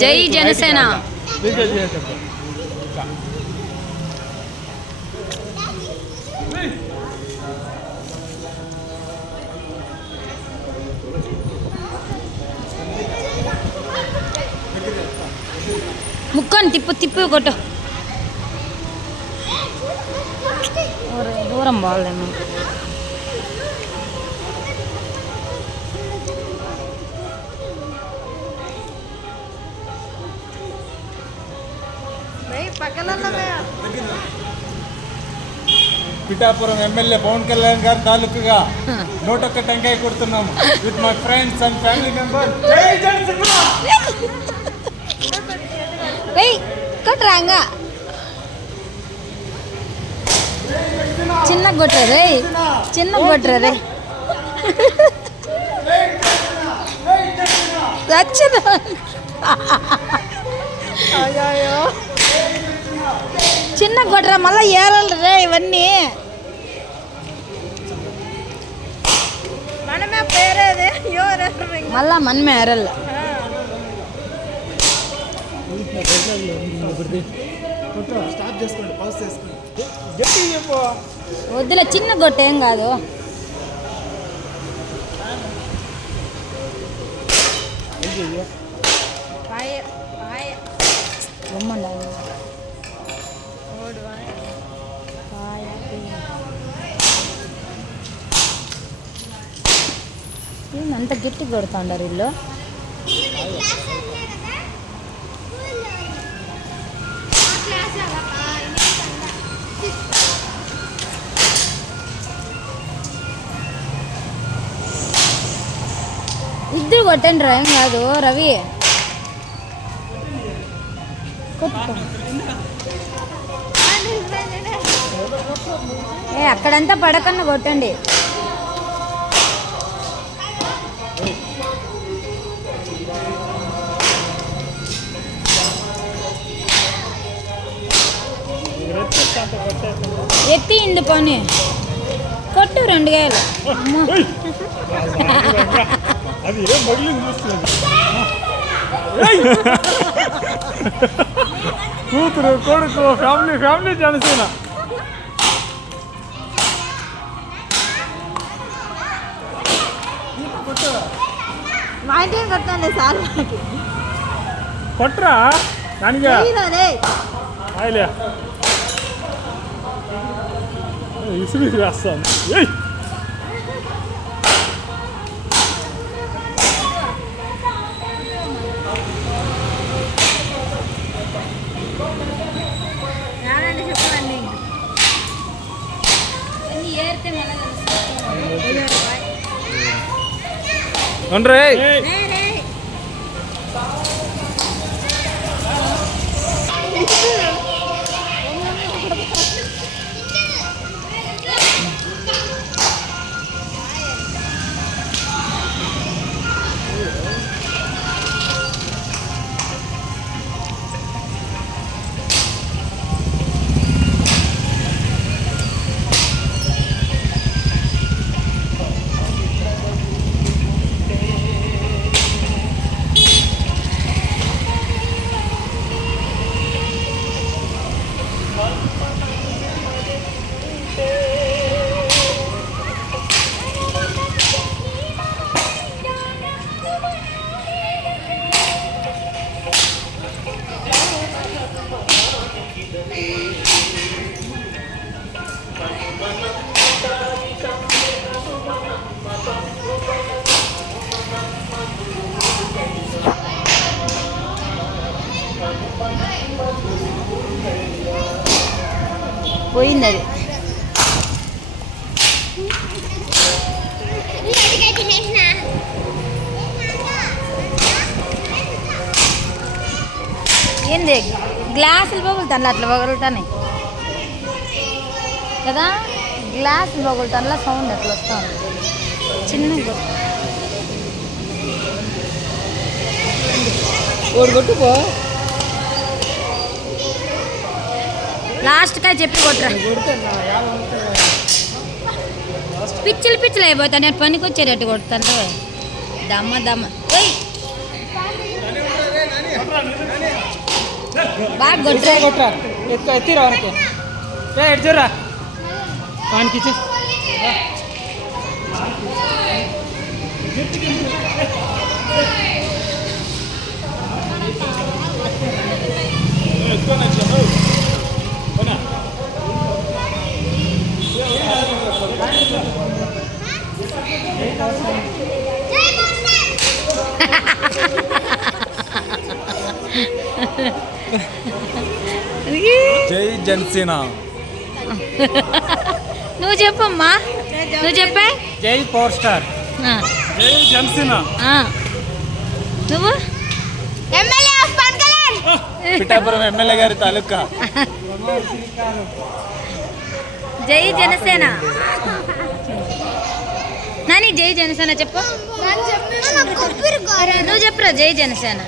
జై జనసేన. ముక్కని తిప్పు తిప్పు కొట్టు. దూరం బాగాలేమో. పిఠాపురం ఎమ్మెల్యే పవన్ కళ్యాణ్ గారి తాలూకుగా 101 టెంకాయ కొడుతున్నాము with my friends and family members. కొట్టరాంగా చిన్న కొట్టరే, చిన్న కొట్టరే. చిన్న కొట్టరా మళ్ళీ ఏరాలి రే ఇవన్నీ. మళ్ళా మనమే ఏరల్. వద్దులే చిన్న గొట్ట ఏం కాదు. అంత గట్టి కొడుతుండారు వీళ్ళు. ఇద్దరు కొట్టండి రా, ఏం కాదు. రవి అక్కడంతా పడకన్నా కొట్టండి. ఎత్తి ఇందు పోనీ కొట్టు 2 గాయలు. కూతురు కొడుకు ఫ్యామిలీ ఫ్యామిలీ జనసేన. కొట్టరా దానిగా ఇసుగు వేస్తాను. పోయింది అది. ఏంది గ్లాసులు పగులుతాను అట్లా పగులుతాయి కదా. గ్లాసులు పగులుతాను సౌండ్ అట్లా వస్తా ఉంది చిన్నగా. కొట్టుకో లాస్ట్గా చెప్పి కొట్టరా. పిచ్చిలు పిచ్చిలు అయిపోతాను. నేను పనికి వచ్చేటట్టు కొడతాను. దమ్మ దమ్మ బాగా కొట్టు. కొట్టరా ఎక్కువ ఎత్తిరా వానికి ఎటు చూడరా వానికి ఇచ్చి జై జనసేన. నువ్వు చెప్పమ్మా, నువ్వు చెప్పే. జై పవర్ స్టార్. జై జనసేన. నువ్వు పిఠాపురం ఎమ్మెల్యే గారి తాలూకా. జై జనసేన. నాని జై జనసేన చెప్పు. నువ్వు చెప్పురా జై జనసేన.